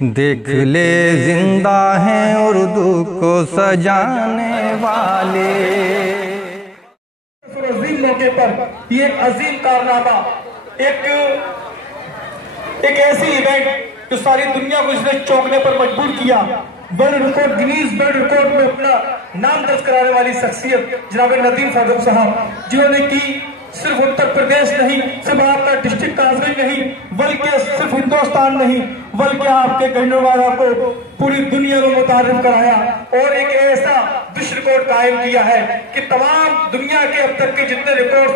देख ले जिंदा हैं उर्दू को सजाने वाले। अजीम मौके पर ये अजीम कारनामा, एक ऐसी इवेंट जो सारी दुनिया को इसने चौंकने पर मजबूर किया। World record, Guinness world record में अपना नाम दर्ज कराने वाली शख्सियत जनाब नदीम फारूक साहब, जिन्होंने की सिर्फ उत्तर प्रदेश नहीं, सिर्फ आपका डिस्ट्रिक्ट कासगंज नहीं, बल्कि सिर्फ हिंदुस्तान नहीं, बल्कि आपके गंजवाड़ा को पूरी दुनिया में मुतारिफ कराया और एक ऐसा विश्व रिकॉर्ड कायम किया है कि तमाम दुनिया के अब तक के जितने रिकॉर्ड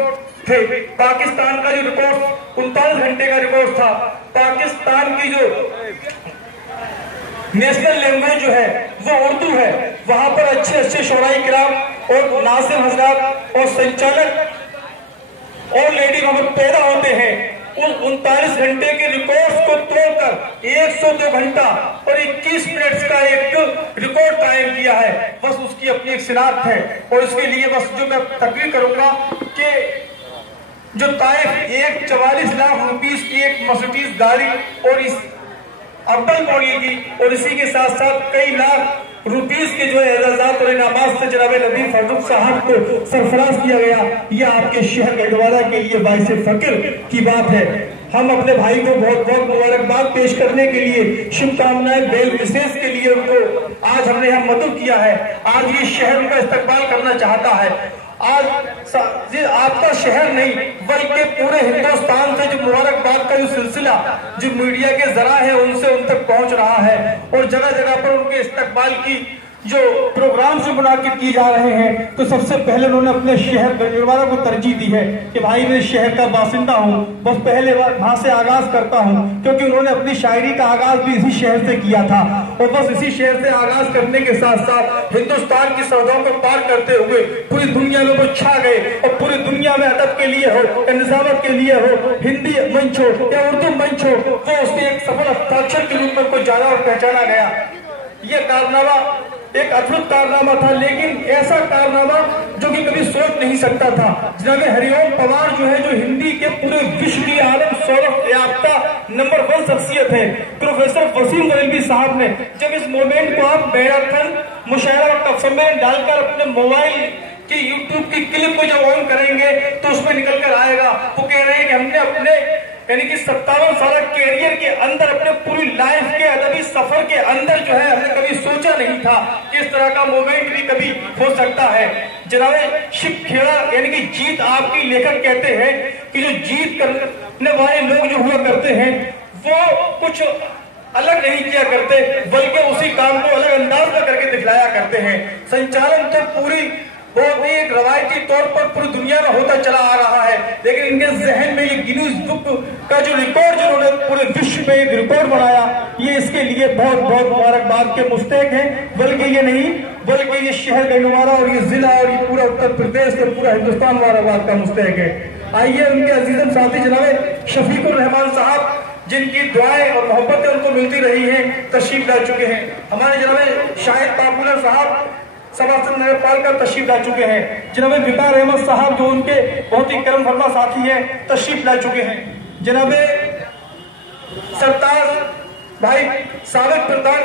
थे, पाकिस्तान का जो रिकॉर्ड 39 घंटे का रिकॉर्ड था, पाकिस्तान की जो नेशनल लैंग्वेज जो है वो उर्दू है, वहां पर अच्छे शोराई किराम और नासिर हजरात और संचालक और लेडी मोहम्मद पैदा होते हैं। उस 39 घंटे के रिकॉर्ड्स को तोड़कर 102 घंटा और 21 मिनट का एक रिकॉर्ड कायम किया है। बस उसकी अपनी एक शिनाख्त है और इसके लिए बस जो मैं तकरीर करूंगा कि जो ताइफ एक 44 लाख रुपीस की एक मर्सिडीज गाड़ी और इस अव्वल मॉडल की और इसी के साथ साथ कई लाख रुपीस के जो एजाजात और इनामात से जनाब नदीम फारूक साहब को सरफराज किया गया, यह आपके शहर गढ़वाला के लिए बाइस फक्र की बात है। हम अपने भाई को बहुत बहुत मुबारकबाद पेश करने के लिए, शुभकामनाएं बेल विशेष के लिए उनको आज हमने यहाँ मदद किया है। आज ये शहर उनका इस्तकबाल करना चाहता है। आज आपका शहर नहीं बल्कि पूरे हिंदुस्तान से जो मुबारकबाद का जो सिलसिला जो मीडिया के जरा है उनसे उन तक पहुंच रहा है और जगह जगह पर उनके इस्तकबाल की जो प्रोग्राम से मुनाकिद किए जा रहे हैं, तो सबसे पहले उन्होंने अपने शहर गढ़वाला को तरजीह दी है कि भाई मैं शहर का बासिंदा हूँ, बस पहले बार वहां से आगाज करता हूँ, क्योंकि उन्होंने अपनी शायरी का आगाज भी इसी शहर से किया था और बस इसी शहर से आगाज करने के साथ साथ हिंदुस्तान की सरहदों को पार करते हुए पूरी दुनिया में वो छा गए और पूरी दुनिया में अदब के लिए हो, निजामत के लिए हो, हिंदी मंच हो या उर्दू मंच हो, वो उसके एक सफल हस्ताक्षर के रूप में उनको जाना और पहचाना गया। ये कारनामा एक अद्भुत कारनामा था, लेकिन ऐसा कारनामा जो कि कभी सोच नहीं सकता था। जनाब हरिओम पवार जो है, जो हिंदी के पूरे विश्व की आलम शोहरत याफ्ता नंबर 1 शख्सियत है, प्रोफेसर वसीम बरेलवी साहब ने जब इस मोमेंट को आप मैराथन मुशायरा और तफसीर में डालकर अपने मोबाइल की यूट्यूब की क्लिप को जब ऑन करेंगे तो उसमें निकल कर आएगा, वो कह रहे हैं कि हमने अपने यानी कि 57 साल कैरियर के अंदर अपने पूरी लाइफ के अदबी सफर के अंदर जो है हमने कभी सोचा नहीं था कि इस तरह का मोमेंट भी कभी हो सकता है। जनाब शिव खेड़ा यानी कि जीत आपकी लेखक कहते हैं कि जो जीत करने वाले लोग जो हुआ करते हैं वो कुछ अलग नहीं किया करते, बल्कि उसी काम को अलग अंदाज में करके दिखलाया करते हैं। संचालन तो पूरी बहुत ही एक रवायती तौर पर पूरी दुनिया में होता चला आ रहा है, लेकिन इनके जहन में ये गिनीज बुक का जो रिकॉर्ड जिन्होंने पूरे विश्व में एक रिकॉर्ड बनाया, ये इसके लिए बहुत बहुत मुबारकबाद के मुस्तहक हैं। बल्कि ये नहीं, बल्कि ये शहर गढ़वाला और ये जिला और ये पूरा उत्तर प्रदेश और पूरा हिंदुस्तान मुबारकबाद का मुस्तहक है। आइए उनके अजीजम साथी जनाब शफीकुर रहमान साहब, जिनकी दुआएं और मोहब्बतें उनको मिलती रही हैं, तशरीफ ला चुके हैं। हमारे जनाब शाहिद पॉपुलर साहब सभासद नगरपाल का तशरीफ ला चुके हैं। जनाब विकार अहमद साहब जो उनके बहुत ही करम फरमा साथी हैं, तशरीफ ला चुके हैं। जनाब सरताज भाई साबिक प्रधान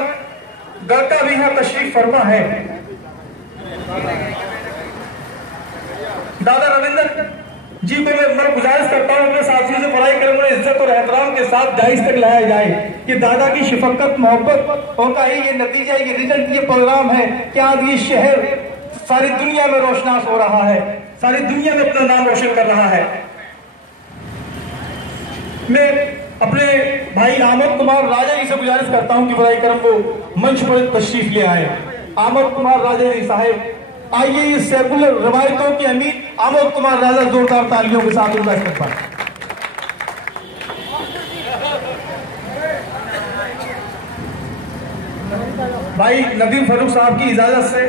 गड़का भी यहाँ तशरीफ फरमा है। दादा रविंद्र जी को मैं गुजारिश करता हूँ अपने साथियों से पढ़ाई करें, इज्जत और एहतराम के साथ जायज तक लाया जाए कि दादा की शफकत मोहब्बत उनका ही ये नतीजा, ये रिजल्ट, ये प्रोग्राम है कि आज ये शहर सारी दुनिया में रोशनास हो रहा है, सारी दुनिया में अपना नाम रोशन कर रहा है। मैं अपने भाई आमद कुमार राजा जी से गुजारिश करता हूँ कि बराए करम वो मंच पर तशरीफ ले आए। आमद कुमार राजा जी साहेब, आइए ये सेकुलर रवायतों के अमीर आमद कुमार राजा जोरदार तालियों के साथ उनका इस्तकबाल। भाई नदीम फारूक साहब की इजाजत से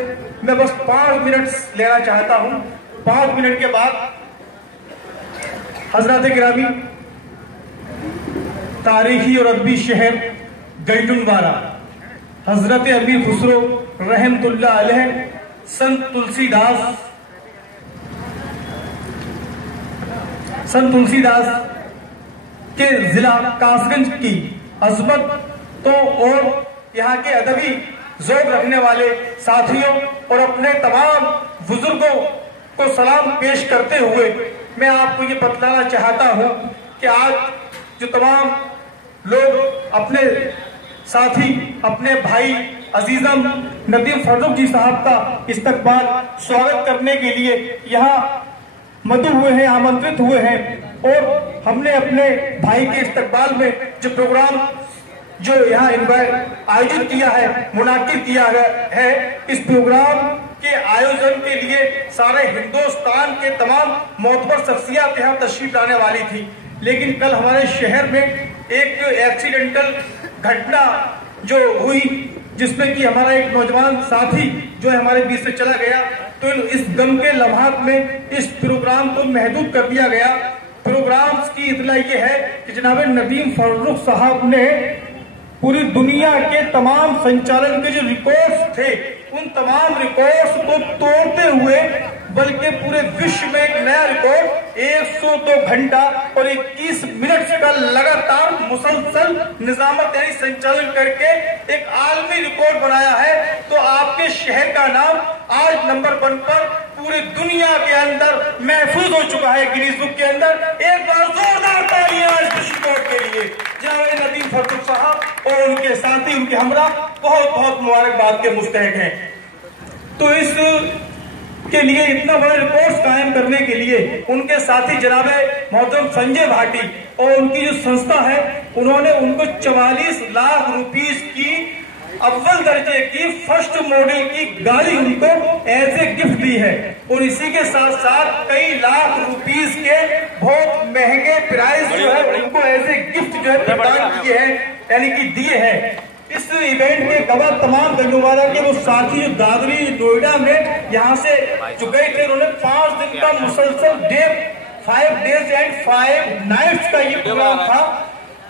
मैं बस 5 मिनट लेना चाहता हूं। 5 मिनट के बाद हजरत गिरामी तारीखी और अदबी शहर गंजवाड़ा हजरत अमीर खुसरो रहमतुल्लाह अलैह संत तुलसीदास के जिला कासगंज की अजमत तो और यहाँ के अदबी ज़ौक़ रखने वाले साथियों और अपने तमाम बुजुर्गों को सलाम पेश करते हुए मैं आपको ये बतलाना चाहता हूँ कि आज जो तमाम लोग अपने साथी, अपने भाई अजीजम नदीम फर्रुख जी साहब का इस्तकबाल स्वागत करने के लिए यहाँ मदऊ हुए हैं, आमंत्रित हुए हैं, और हमने अपने भाई के इस्तकबाल में जो प्रोग्राम जो यहाँ आयोजित किया है, मुनाकिद किया है, इस प्रोग्राम के आयोजन के लिए सारे हिंदुस्तान के तमाम मोतबर शख्सियत यहाँ तशरीफ लाने वाली थी, लेकिन कल हमारे शहर में एक एक्सीडेंटल घटना जो हुई जिसमें कि हमारा एक नौजवान साथी जो है हमारे बीच से चला गया, तो इस गम के लम्हात में इस प्रोग्राम को महदूद कर दिया गया। प्रोग्राम की इतला ये है कि जनाब नदीम फर्रुख साहब ने पूरी दुनिया के तमाम संचालन के जो रिकॉर्ड्स थे उन तमाम रिकॉर्ड्स को तोड़ते हुए बल्कि पूरे विश्व में एक नया रिकॉर्ड 102 घंटा और 21 मिनट का लगातार मुसलसल निजामत यानी संचालन करके एक आलमी रिकॉर्ड बनाया है। तो आपके शहर का नाम आज नंबर 1 पर पूरी दुनिया के अंदर महफूज हो चुका है गिनीज बुक के अंदर। एक बार जोरदार तालियां इस रिकॉर्ड के लिए जनाब नदीम फर्रुख साहब और उनके साथी, उनके हमरा बहुत बहुत मुबारकबाद के मुस्तहक हैं। तो इस के लिए इतना बड़ा रिकॉर्ड कायम करने के लिए उनके साथी जनाब मोहतरम संजय भाटी और उनकी जो संस्था है उन्होंने उनको 44 लाख रुपीस की अव्वल दर्जे की फर्स्ट मॉडल की गाड़ी उनको एज ए गिफ्ट दी है, और इसी के साथ साथ कई लाख रुपीस के बहुत महंगे प्राइस जो है उनको एज ए गिफ्ट जो है प्रदान किए हैं यानी कि दिए हैं। इस इवेंट के गवाह तमाम गंजोवाला के वो साथी जो दादरी नोएडा में यहाँ से जो गए थे, उन्होंने 5 दिन का मुसलसल 5 डेज एंड 5 नाइट्स का ये प्रोग्राम था।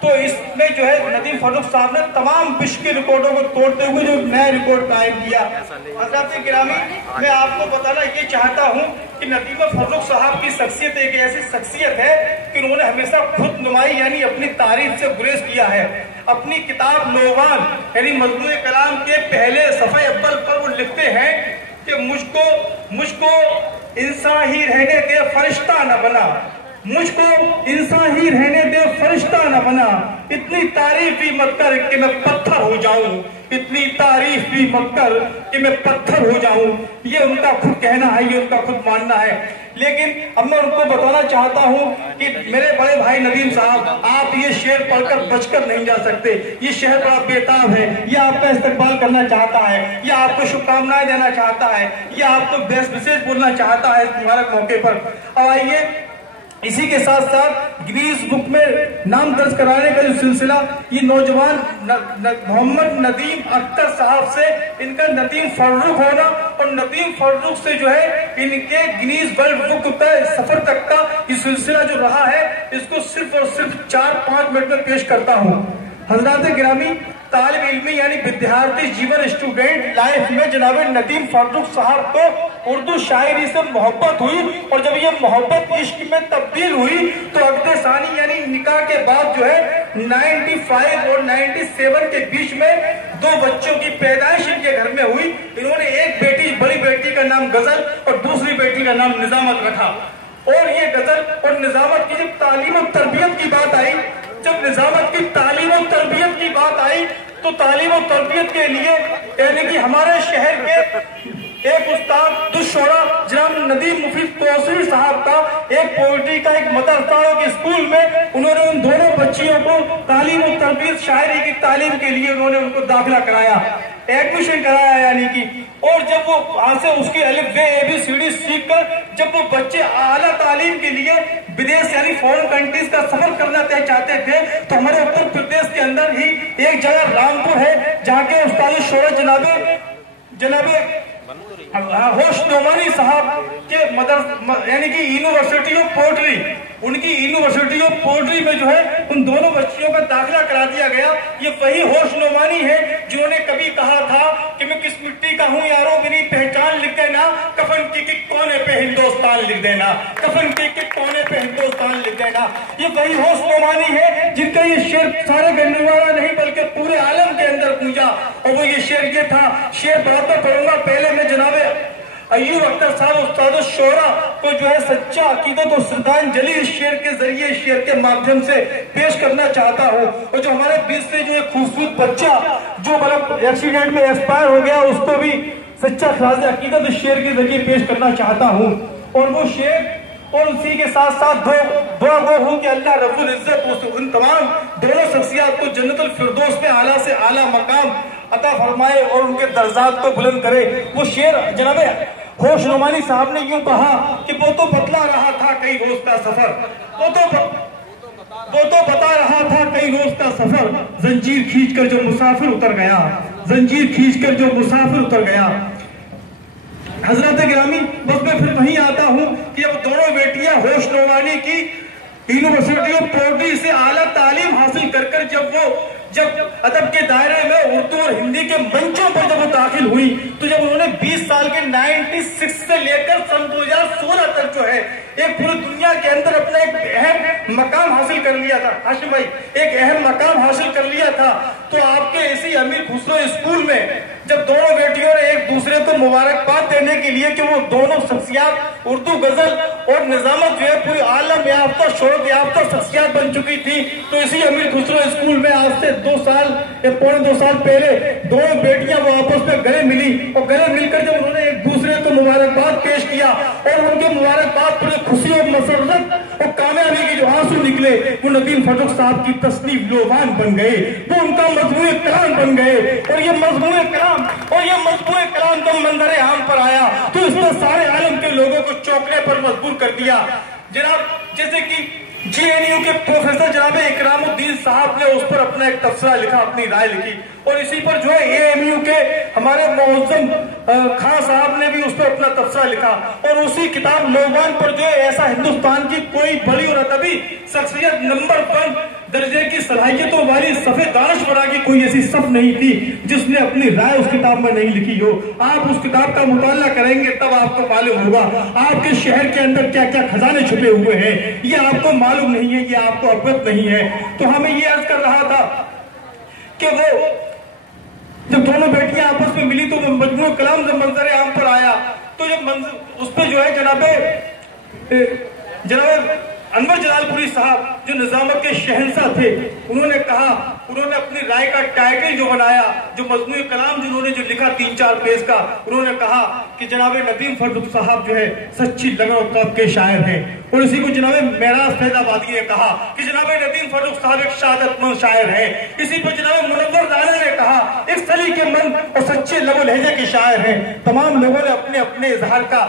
तो इसमें जो है नदीम फर्रुख साहब ने तमाम विश्व के रिकॉर्डों को तोड़ते हुए जो नया रिकॉर्ड कायम किया। हज़रात गिरामी, मैं आपको बताना ये चाहता हूँ कि नदीम फर्रुख साहब की शख्सियत एक ऐसी शख्सियत है कि उन्होंने हमेशा खुद नुमाई यानी अपनी तारीफ से गुरेज किया है। अपनी किताब नौवान यानी मजमूए कलाम के पहले सफ़े अव्वल पर वो लिखते हैं कि मुझको इंसान ही रहने दे फरिश्ता न बना, मुझको इंसान ही रहने दे फरिश्ता न बना, इतनी तारीफ भी मत कर कि मैं पत्थर हो जाऊं, इतनी तारीफ भी मत कर कि मैं पत्थर हो जाऊं। ये उनका खुद कहना है, ये उनका खुद मानना है। लेकिन अब मैं उनको बताना चाहता हूं कि मेरे बड़े भाई नदीम साहब, आप ये शेर पढ़कर बचकर नहीं जा सकते। ये शहर बड़ा बेताब है, ये आपका इस्तकबाल करना चाहता है, ये आपको शुभकामनाएं देना चाहता है, ये आपको बेस्ट विशेष बोलना चाहता है इस मुबारक मौके पर। अब आइए इसी के साथ साथ गिनीज बुक में नाम दर्ज कराने का जो सिलसिला, ये नौजवान मोहम्मद नदीम अख्तर साहब से इनका नदीम फर्रुख होना और नदीम फर्रुख से जो है इनके गिनीज वर्ल्ड बुक पर सफर तक का ये सिलसिला जो रहा है, इसको सिर्फ और सिर्फ 4-5 मिनट में पेश करता हूँ। हजरात गिरामी, तालिब इल्मी यानी विद्यार्थी जीवन स्टूडेंट लाइफ में जनाब नदीम फर्रुख साहब को उर्दू शायरी से मोहब्बत हुई, और जब ये मोहब्बत इश्क में तब्दील हुई तो अक़द सानी यानी निकाह के बाद जो है 95 और 97 के बीच में 2 बच्चों की पैदाइश इनके घर में हुई। इन्होंने एक बेटी, बड़ी बेटी का नाम गजल और दूसरी बेटी का नाम निजामत रखा। और ये गजल और निजामत की जब तालीम और तरबियत की बात आई, जब निजामत की तालीम और तरबियत की बात आई, तो तालीम और तरबियत के लिए यानी कि हमारे शहर के एक उस्ताद दुशोरा जनाब नदीम मुफीद तौसीर साहब का एक पोइट्री का एक मदरसा एक स्कूल में उन्होंने उन दोनों बच्चियों को तालीम और तरबियत शायरी की तालीम के लिए उन्होंने उनको दाखिला कराया, एडमिशन कराया यानी कि। और जब वो वहां से उसकी अलिफ बे ABCD सीख कर जब वो बच्चे आला तालीम के लिए विदेश यानी फॉरेन कंट्रीज का सफर करना चाहते थे, तो हमारे उत्तर प्रदेश के अंदर ही एक जगह रामपुर है जहाँ के उस्ताद शोहरत जनाबे होश नोमानी साहब के यानी कि यूनिवर्सिटी ऑफ पोएट्री, उनकी यूनिवर्सिटी ऑफ पोएट्री में जो है उन दोनों बच्चियों का दाखिला करा दिया गया। ये वही होश नोमानी है जिन्होंने कभी कहा था कि मैं किस मिट्टी का हूँ यारों, मेरी पहचान लिख देना, कफन के कोने पे हिंदुस्तान लिख देना, कफन के कोने पे हिंदुस्तान लिख देना। ये वही होश नोमानी है जिनका ये शेर सारे गंजवाड़ा नहीं बल्कि पूरे आलम पूजा। और वो ये शेर ये था, शेर बाद में पढ़ूंगा, पहले मैं जनाब अय्यूब अख्तर साहब उस्ताद शोरा को जो है सच्चा अकीदत और श्रद्धांजलि इस शेर के जरिए, इस शेर के माध्यम से पेश करना चाहता हूँ। और जो हमारे बीच से जो एक खूबसूरत बच्चा जो मतलब एक्सीडेंट में एक्सपायर हो गया, उसको भी सच्चा खिलाफ अकीदत इस शेर के जरिए पेश करना चाहता हूँ। और वो शेर और उसी के साथ साथ दुआ वो हूँ कि अल्लाह रब्बुल इज्जत उन तमाम दोनों शख्सियात को जन्नतुल फिरदौस में आला से आला मकाम अता फरमाए और उनके दर्जात को बुलंद करे। वो शेर जनाब होश नुमानी साहब ने यूं कहा कि वो तो बतला रहा था कई रोज का सफर, वो तो बता रहा था कई रोज का सफर, जंजीर खींचकर जो मुसाफिर उतर गया, जंजीर खींचकर जो मुसाफिर उतर गया। हजरत गिरामी, बस मैं फिर वहीं आता हूं कि अब दोनों बेटियां होश नुमानी की यूनिवर्सिटी ऑफ पोर्ट्री से आला तालीम हासिल कर जब अदब के दायरे में उर्दू और हिंदी के मंचों पर जब वो दाखिल हुई, तो जब उन्होंने 20 साल के 96 से लेकर सन 2016 तक जो है एक पूरी दुनिया के अंदर अपना एक अहम मकाम हासिल कर लिया था, हाशिम भाई एक अहम मकाम हासिल कर लिया था, तो आपके इसी अमीर खुसरो स्कूल में जब दोनों बेटियों ने एक दूसरे को मुबारकबाद देने के लिए कि वो दोनों शख्सियात उर्दू गजल और निजामत जो है पूरी आलम याफ्ता शोहरत याफ्ता शख्सियात बन चुकी थी, तो इसी अमीर खुसरो स्कूल में आज से 2 साल या पौने 2 साल पहले दोनों बेटियां वो आपस में गले मिली और गले मिलकर जब उन्होंने एक दूसरे को मुबारकबाद पेश किया और उनके मुबारकबाद पूरे खुशी और मसरत और कामयाबी के जो आंसू निकले वो नदीम फटुक साहब की तस्नीफ लोबान बन गए, वो उनका मजमूए कलाम बन गए। और ये मजमूए कलाम जब मंजर आम पर आया तो इसने सारे आलम के लोगों को चौंकने पर मजबूर कर दिया। जनाब जैसे कि JNU के प्रोफेसर जनाब इकरामुद्दीन साहब ने उस पर अपना एक तबसरा लिखा, अपनी राय लिखी, और इसी पर जो है AMU के हमारे मौजम खान साहब ने भी उस पर अपना तबसरा लिखा। और उसी किताब लोबान पर जो है ऐसा हिंदुस्तान की कोई बड़ी और अदबी शख्सियत नंबर 1 दर्जे की सलाहियतों वाली सफे दानिशवरा की कोई ऐसी सफ नहीं थी जिसने अपनी राय उस किताब में नहीं लिखी हो। आप उस किताब का मुताला करेंगे तब आपको मालूम होगा आपके शहर के अंदर क्या क्या खजाने छुपे हुए हैं, ये आपको मालूम नहीं है, ये आपको अवगत नहीं है। तो हमें ये अर्ज कर रहा था कि वो जब दोनों बेटियां आपस में मिली तो वो मजमूए कलाम जब मंजर आम पर आया तो जब उस पर जो है जनाब अनवर जलालपुरी साहब जो निजामत के शहंशाह थे, उन्होंने कहा, उन्होंने अपनी राय का टाइटल जो बनाया, जो मजमूए कलाम जिन्होंने जो लिखा 3-4 पेज का, उन्होंने कहा कि जनाब नदीम फटुक साहब जो है सच्ची लगन और तब के शायर हैं। और इसी को जनाब मेराज फैजाबादी ने कहा कि जनाब नदीम फटुक साहब एक शहादतमंद शायर है। इसी पर जनाब मुनव्वर राना ने कहा एक सलीके मंद और सच्चे लबो लहजे के शायर हैं। तमाम लोगों ने अपने अपने इजहार का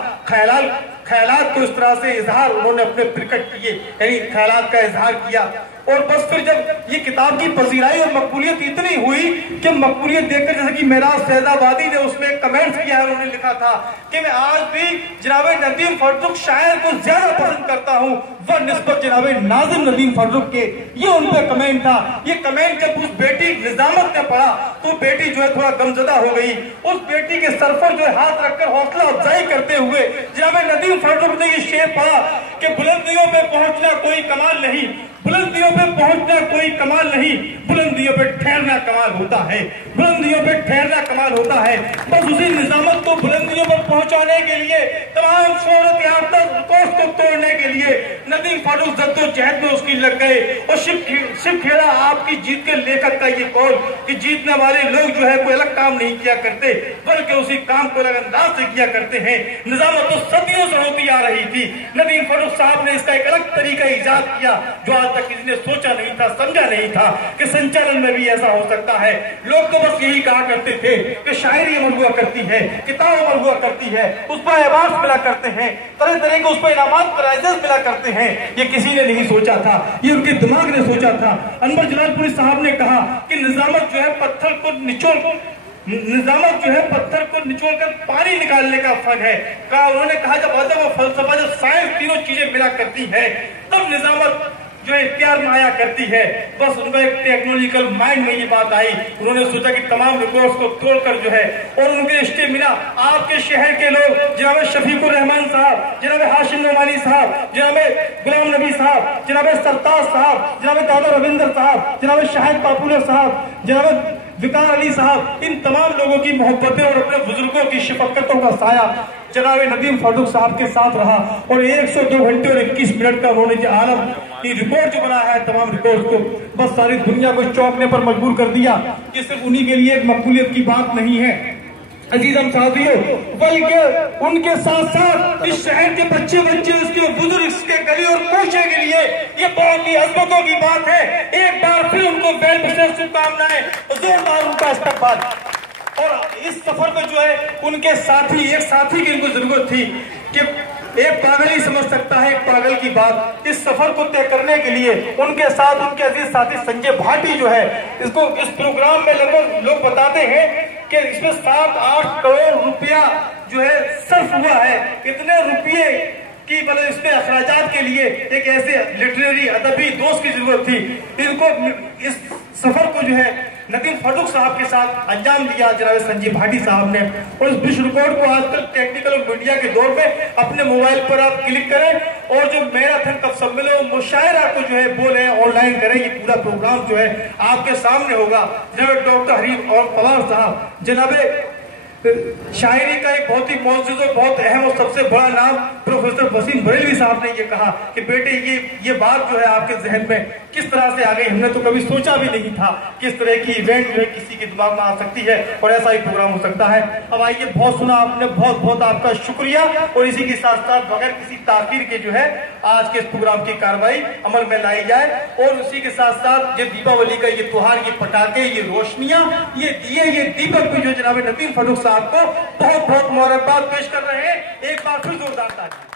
ख्यालात को इस तरह से इजहार उन्होंने अपने प्रकट किए, यानी ख्यालात का इजहार किया। और बस फिर जब ये किताब की पजीराई और मकबूलियत इतनी हुई कि मकबूलियत देखकर, जैसे कि मेराज फैजाबादी ने उसमें कमेंट्स किया है, उन्होंने लिखा था कि मैं आज भी जनाब नदीम फटुक शायर को ज्यादा पसंद करता हूँ वह निस्बत जनाब नाज़िम नदीम फटुक के। ये उन पर कमेंट था। ये कमेंट जब उस बेटी निजामत ने पढ़ा तो बेटी जो है थोड़ा गमजदा हो गई। उस बेटी के सर पर जो है हाथ रखकर हौसला अफजाई करते हुए जनाब नदीम फटुक ने ये शेर पढ़ा कि बुलंदियों पे पहुंचना कोई कमाल नहीं, बुलंदियों पे पहुंचना कोई कमाल नहीं, बुलंदियों पे ठहरना कमाल होता है, बुलंदियों पे ठहरना कमाल होता है। बस उसी निजामत को बुलंदियों पर पहुंचाने के लिए, तमाम शोहरत याफ्ता कोस को तोड़ने के लिए नदीम फटुक जद्दोजहद में उसकी लग गए। और शिव खेड़ा आपकी जीत के लेखक का ये कौल कि जीतने वाले लोग जो है कोई अलग काम नहीं किया करते बल्कि उसी काम को अलग अंदाज से किया करते हैं। निजामत तो सदियों से होती आ रही थी, नदीम फटुक साहब ने इसका एक अलग तरीका ईजाद किया जो आज तक किसी ने सोचा नहीं था, समझा नहीं था कि संचालन में भी ऐसा हो सकता है। लोग तो बस यही कहा करते थे कि शायरी अमल हुआ करती है, किताब अमल हुआ करती है, उस पर अवार्ड मिला करते हैं, तरह तरह के उस पर इनामात प्राइजेस मिला करते हैं। ये किसी ने नहीं सोचा था, ये उनके दिमाग ने सोचा था। अनवर जलालपुरी साहब ने कहा कि निजामत जो है पत्थर को निचोड़ कर पानी निकालने का फन है। उन्होंने कहा जब अदब और फलसफा, जब साइंस तीनों चीजें मिला करती है तब निजामत जो इख्तियार में आया करती है। बस उनका एक टेक्नोलॉजिकल माइंड में ये बात आई, उन्होंने सोचा कि तमाम रिकॉर्ड्स को तोड़कर जो है, और उनके रिश्ते मिला आपके शहर के लोग, जनाब शफीकुर रहमान साहब, जनाब हाशिम नोमानी साहब, जनाब गुलाम नबी साहब, जनाब सरताज साहब, जनाब दादा रविंदर साहब, जनाब शाहिद पापुलर साहब, जनाब विकार अली साहब, इन तमाम लोगों की मोहब्बतें और अपने बुजुर्गों की शफकतों का साया जनाब नदीम फारूक साहब के साथ रहा। और 102 घंटे और 21 मिनट का उन्होंने जो आलम की रिकॉर्ड जो बनाया है, तमाम रिकॉर्ड को बस सारी दुनिया को चौंकने पर मजबूर कर दिया कि सिर्फ उन्हीं के लिए एक मकबूलियत की बात नहीं है अजीजम साथियों, बल्कि उनके साथ साथ इस शहर के बच्चे उसके बुजुर्ग, इसके गली और कोशे के लिए ये बहुत ही अजमतों की बात है। एक बार फिर उनको वेल विशेष शुभकामनाएं, जोरदार उनका इस्तकबाल। और इस सफर में जो है उनके साथी, एक साथी की इनको जरूरत थी कि एक पागल ही समझ सकता है एक पागल की बात। इस सफर को तय करने के लिए उनके साथ उनके अजीज साथी संजय भाटी जो है, इसको इस प्रोग्राम में लगभग लोग बताते हैं कि इसमें 7-8 करोड़ रुपया जो है सर्फ हुआ है। इतने रुपये की मतलब इसमें अखराजात के लिए एक ऐसे लिटरेरी अदबी दोस्त की जरूरत थी। इनको इस सफर को जो है नदीम फारूक साहब के साथ अंजाम दिया जनाब संजीव भाटी साहब ने। और इस विश्व रिकॉर्ड को आजकल टेक्निकल और मीडिया के दौर में अपने मोबाइल पर आप क्लिक करें और जो मैराथन कप सम्मेलन मुशायरा को जो है बोले ऑनलाइन करें। ये पूरा प्रोग्राम जो है आपके सामने होगा। जनाब डॉक्टर हरीफ और पवार साहब, जनाब शायरी का एक बहुत ही मौजूद और बहुत अहम और सबसे बड़ा नाम प्रोफेसर वसीम बरेलवी साहब ने ये कहा कि बेटे ये बात जो है आपके जहन में किस तरह से आ गई, हमने तो कभी सोचा भी नहीं था किस तरह की इवेंट जो है किसी के दिमाग में आ सकती है और ऐसा ही प्रोग्राम हो सकता है। अब आइए, बहुत सुना आपने, बहुत बहुत आपका शुक्रिया। और इसी के साथ साथ बगैर किसी ताखीर के जो है आज के इस प्रोग्राम की कार्रवाई अमल में लाई जाए। और उसी के साथ साथ ये दीपावली का ये त्योहार, ये पटाखे, ये रोशनियां, ये दिए, ये दीपक भी जो जनाब नदीम फारूक साहब को बहुत बहुत मुबारकबाद पेश कर रहे हैं। एक बार फिर जोरदार ताली।